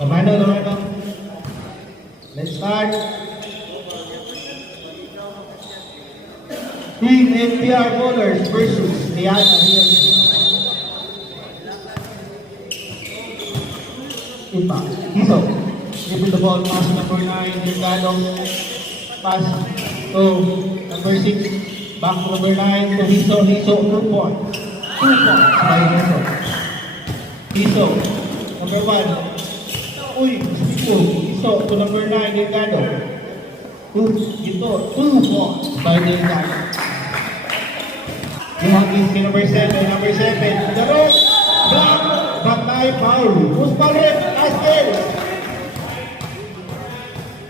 Commander. Let's start. Team NPR Bowlers versus Liana Rios. Impact. Hiso. Give the ball. Pass number 9. Delgado. Pass to number 6. Back to number 9 to Hiso. Hiso. 2 points. 2 points by Hiso. Hiso. Number 1. Uy, Hiso to number 9. Delgado. Ito. 2 points by Delgado. Luhagin si number 7. Number 7. Daro. Back. Back tayo. Foul. Who's foul rin? Askel.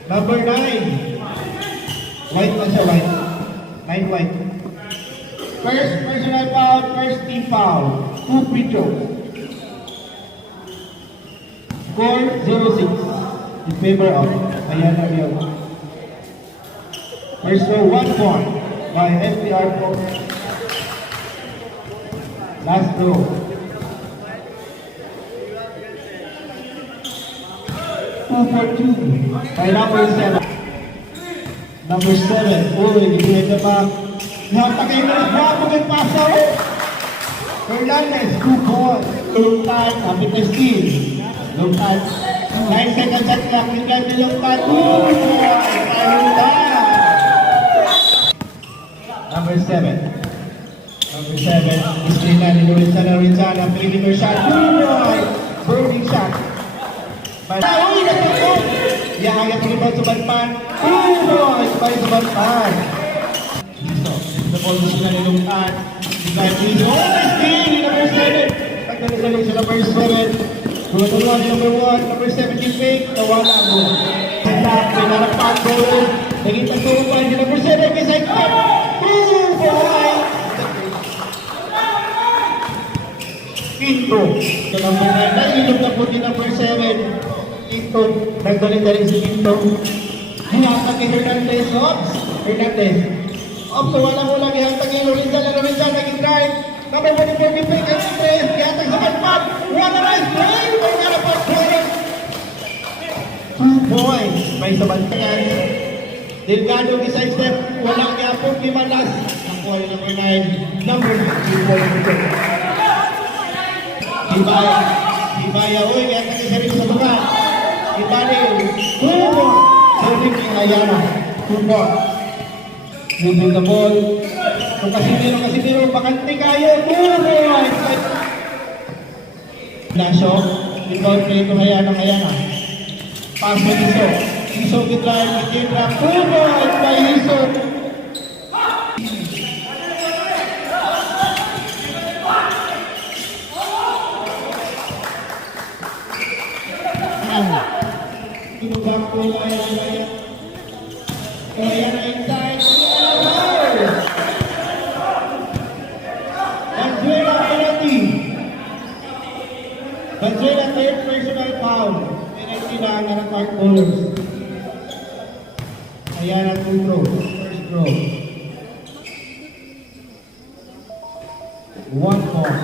Number 9. White na siya, white. 9 white. First personal foul, first team foul. 2 free throws. Score 0-6 in favor of Liana Rios. First row 1 point by NPR Bowlers. Last row. For 2 by number 7. Number 7. Uy, hindi ito pa. Natakay mo na maging pasa. Fernandez, 2 points. Long time, kapit na steal. Long time. 9 seconds at clock. Tingnan nyo long time. 2 points. Number 7. Number 7. Screen na ni Lorenzana. Perimeter shot. 2 points. Burning shot. Uy, nagpapot! Iahayat rin ba Subanpan? 2 points by Subanpan. Hiso. The ball is na nilungtan. Divide Hiso. Oh, nice steal! Number 7. Pagdalisaling sa number 7. Tuwa-tuwa number 1. Number 17 fake. Nawala mo. Sila, pinarapang goal. Naging pagturuan si number 7. Kay side cut. 2 points! Quinto. Sa number 9. Nailog na po ni number 7. Quinto, nagdaling-daling si Quinto. Hinatag kay Hernandez, Ops! Hernandez. Ops, wala-wala, hinatag kay Lorenzana, naging drive. Number 44, kay Tres, hinatag sa Banpat. Wala nice drive! May narapat po. 2 points. May sabantayan. Delgado, side step. Walang yapong Limanas. Nakuha ni number 9. Number 2. Hibaya, uy, hinatag kay Sarili sa baka. Ibalik, 2 points. Serving kay Liana, 2 points. Moving the ball. Kung Casimiro, bakante kayo, 2 points. Lasyo, inbound play to Liana. Pass mo Hiso. Hiso gitline, Ikindra, 2 points by Hiso. Back to Liana inside. Valenzuela third personal foul. Penalty na ng Park Bowlers. Liana 2 throw. First throw. 1 point.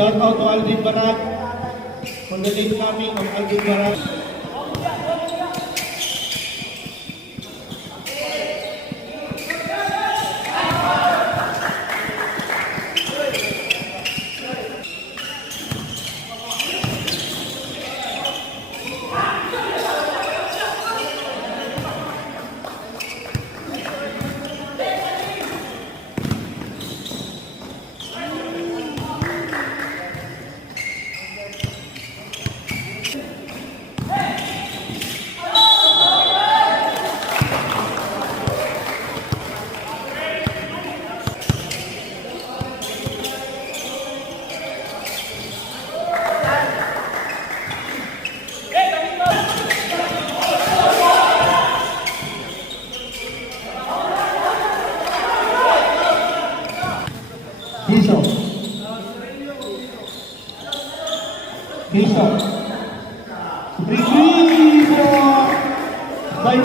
Shout out to Aldrin Barat. For the late coming of Aldrin Barat. Biso. Biso. Biso. By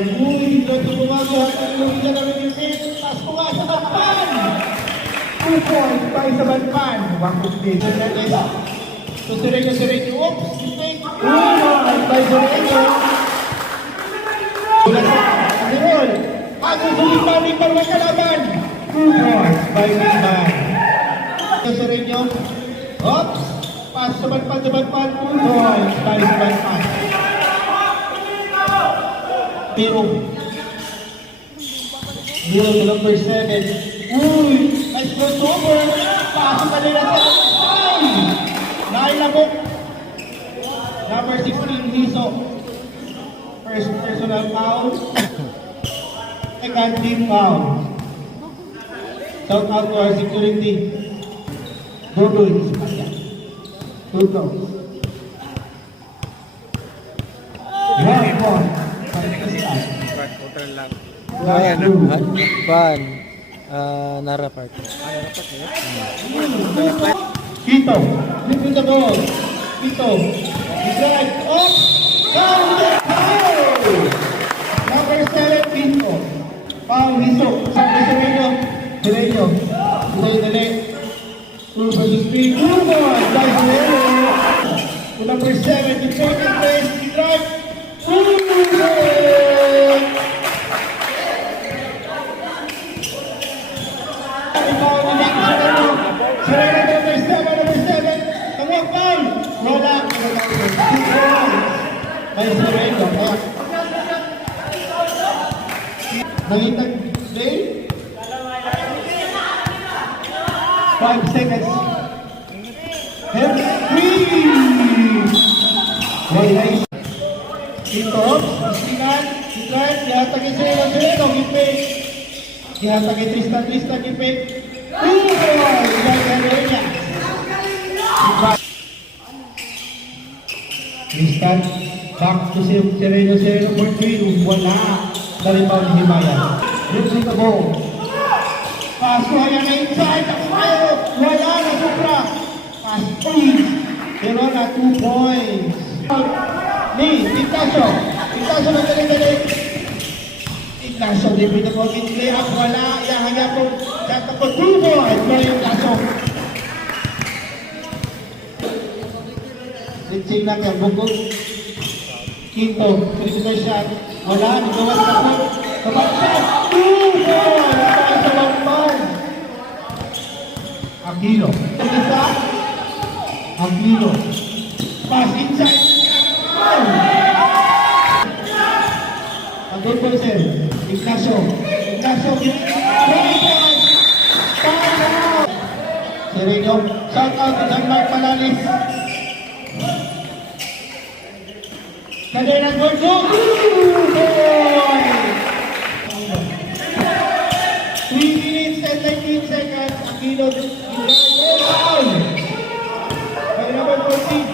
Uy, dito bumago at ang lumigyan na rin yung set. Taas ko nga sa bakpan. 2 points by sa bakpan. Bakit dito na nila. So, Sereno. Oops, mistake. 2 points by Sereno. Anirol, susulit pa rin pang kalaban. 2 points by Rizman. Sereno. Oops, pass sa bakpan. 2 points by sa bakpan. Pero Zero to number 7. Uy! Nice crossover! Pasok na nila sa ay! Nailabok! Number 16, Hiso. First personal foul. Second team foul. Shout out to our security. Dodoy, Hispania. Tuto. One point. Ayan, Van, Nara Park. Quito, look at the ball. Quito, he drives up, counter, foul! Number 7, Quito. Foul, Hiso, Sereno. Delay. 2 versus 3, 2 more, guys, Sereno. To number 7, in second place, he drives, 2 goals! Sereno number 7. Come on, foul! Wala. May Sereno. Nangitag play. 5 seconds. And 3! Very nice. Ito, istingan. Istingan. Dihatagin Sereno. Gipig. Dihatagin Tristan. Gipig. Tristan, back to Sereno for 3. Wala. Dalipaw ni Himayan. Looks at the ball. Pass ko ayan na inside. Wala na supra. Pass 3. Pero na 2 points. Ignacio na dali. Ignacio, dito po play up. Wala. Hanya po. Kata po 2 points. Pero Ignacio. Litsing lang yan. Bukog. Quinto. Critical shot. Wala. Nagawa na po. Kapag 2 points. Tayo sa 1 point. Aquino. Aquino. Pass inside. Ang good ball, sir. Ignacio. Sereno. Shout out to Jean-Marc Palanis. Cadena Gordo. 3 minutes and 19 seconds. Aquino. Down. By number 14.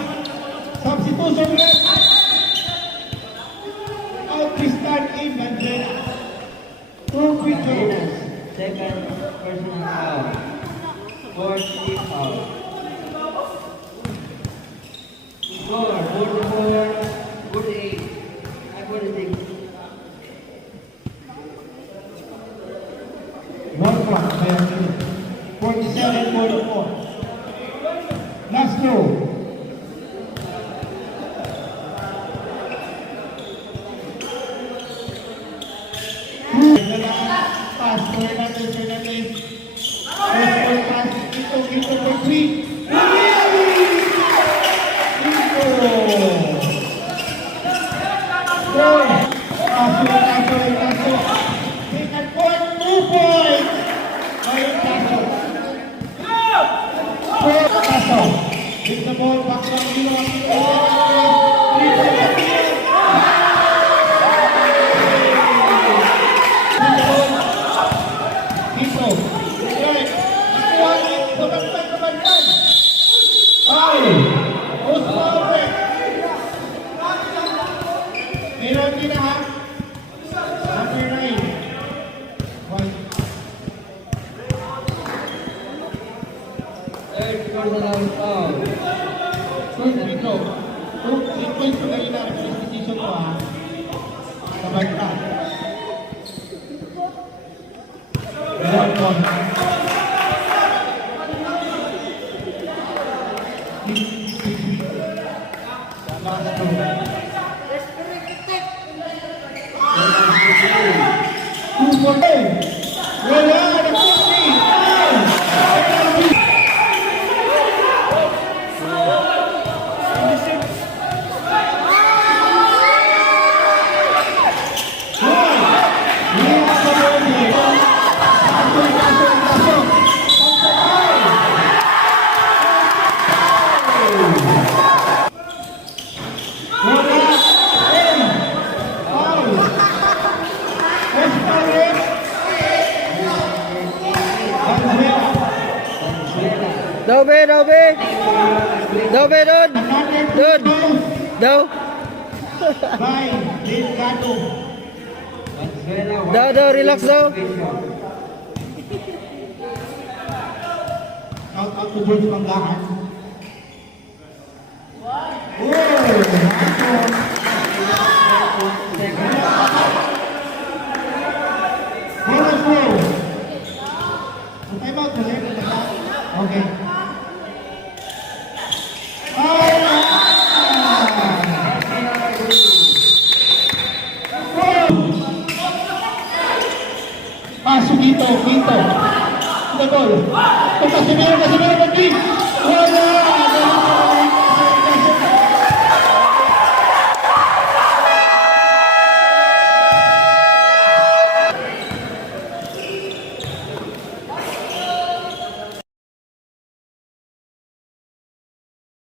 Substitution rep. Out Tristan in and then 2 quick changes. Second personal foul. Fourth team foul. Score 44, 48, and 46. 1 clock. 47-44. Last throw. Pass, Fernandez. First pass, Quito for 3. Second point, 2 points. Ayun, Caso. Caso. With the ball, back to Quito. Third personal foul. Sequence ko kayo na decision ko ha. Sabay ka. One point. Last two. Two for ten. Wala, nag-50. Daw, be, doon. Doon. Daw. By Delgado. Daw, relax daw. Shout out to George Manggahan. Bonus row. Time out, sir. Okay. Pasok Quito. Ito gol. Ito Casimiro. Wala!